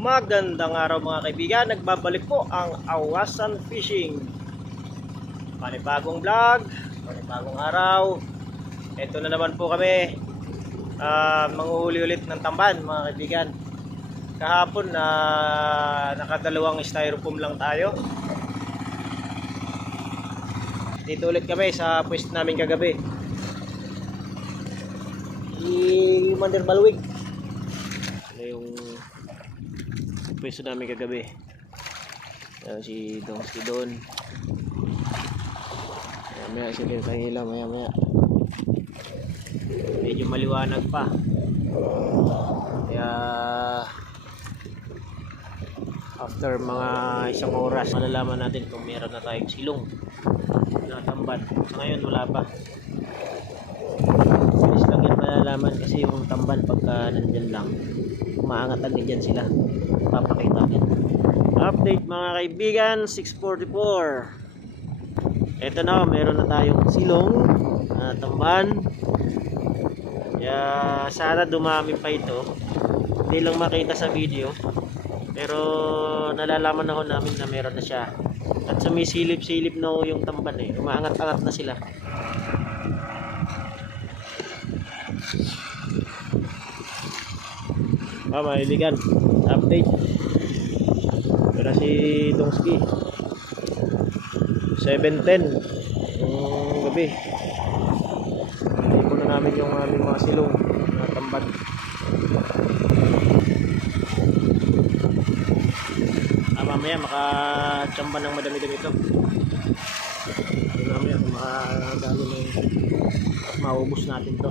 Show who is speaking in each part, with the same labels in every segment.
Speaker 1: Magandang araw mga kaibigan, nagbabalik po ang Awasan Fishing. Panibagong vlog, panibagong araw. Ito na naman po kami. Uh, manguhuli ulit ng tamban mga kaibigan. Kahapon na nakadalawang styrofoam lang tayo. Dito ulit kami sa pwesto namin kagabi. I Mander Balwig. Ano yung pwesto namin kagabi. Ayan si Dongski doon. Maya maya sila yung kanila, maya maya. Medyo maliwanag pa. Kaya after mga isang oras malalaman natin kung meron na tayong silong na tamban. Ngayon wala pa. Bilis lang yan malalaman kasi yung tamban pagka nandyan lang umaangat agad dyan sila. Papakita yan update mga kaibigan 644 eto na meron na tayong silong na tamban kaya sana dumami pa ito. Hindi lang makita sa video. Pero nalalaman na ho namin na meron na siya. At sumisilip-silip na ho yung tamban eh. Umaangat-angat na sila Ah, mga kaibigan, update. Pero si Dongski. 7.10 yung gabi. Hindi ko na namin yung aming mga silong na tambad. Mamaya makachamba ng madami-dami ito. Hindi mamaya makadami na maubos natin to.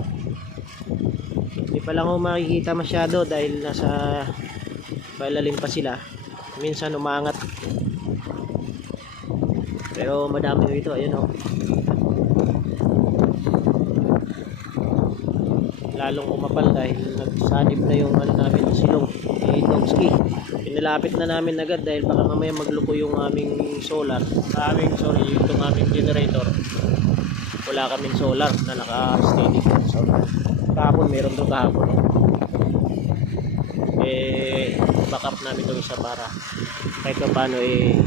Speaker 1: Hindi pa lang ako makikita masyado dahil nasa balalim pa sila. Minsan umangat. Pero madami ito, ayun oh. Lalong umapal dahil nagsanib na yung ano namin silong ni Dogski. Pinalapit na namin agad dahil baka mamaya magluko yung aming solar. Aming, sorry, itong aming generator. Wala kaming solar na naka-steady solar kahapon meron doon kahapon eh back up namin itong isa para kahit pa paano eh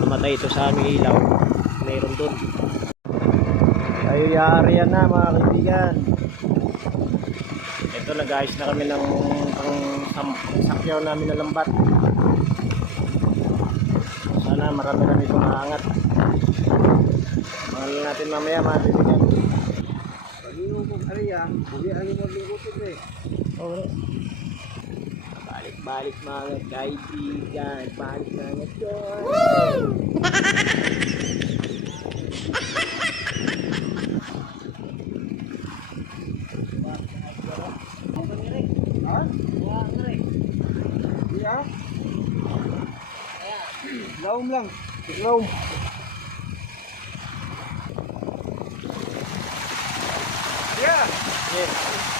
Speaker 1: namatay ito sa aming ilaw. Meron doon. Tayo yari yan na mga kaibigan ito nag-ayos na kami ng pang sakyaw namin na lambat sana marami na nito maangat mahal natin mamaya mga kaibigan
Speaker 2: Ariya, hindi ang maglingkotod eh. Oo.
Speaker 1: Balik-balik mga kaibigan. Balik mga Diyos. lang. Laum. Yeah. Yes.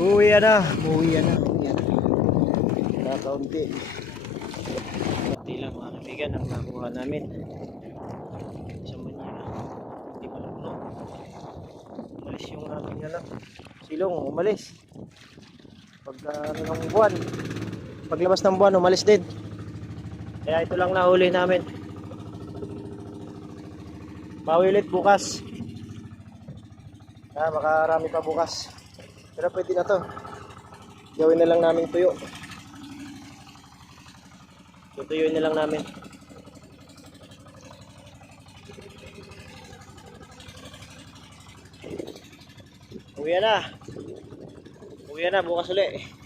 Speaker 1: Uwi na. Yan na. Yan na. Kakaunti. Kunti lang mga kaibigan ang nakuha namin. Sa Manila. Hindi pa lang, no? Umalis yung aking anak. Silong, umalis. Pagka ano ng buwan. Paglabas ng buwan, umalis din. Kaya ito lang nahuli namin. Bawi ulit bukas. Ah, makarami pa bukas. Pero pwede na to. Gawin na lang namin tuyo. Tutuyuin na lang namin. Uwi na. Uwi na bukas uli.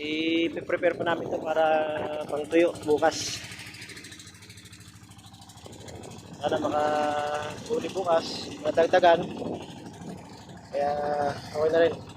Speaker 1: I-prepare pa namin to para pang tuyo bukas. Sana makahuli bukas, madagdagan. Kaya okay na rin.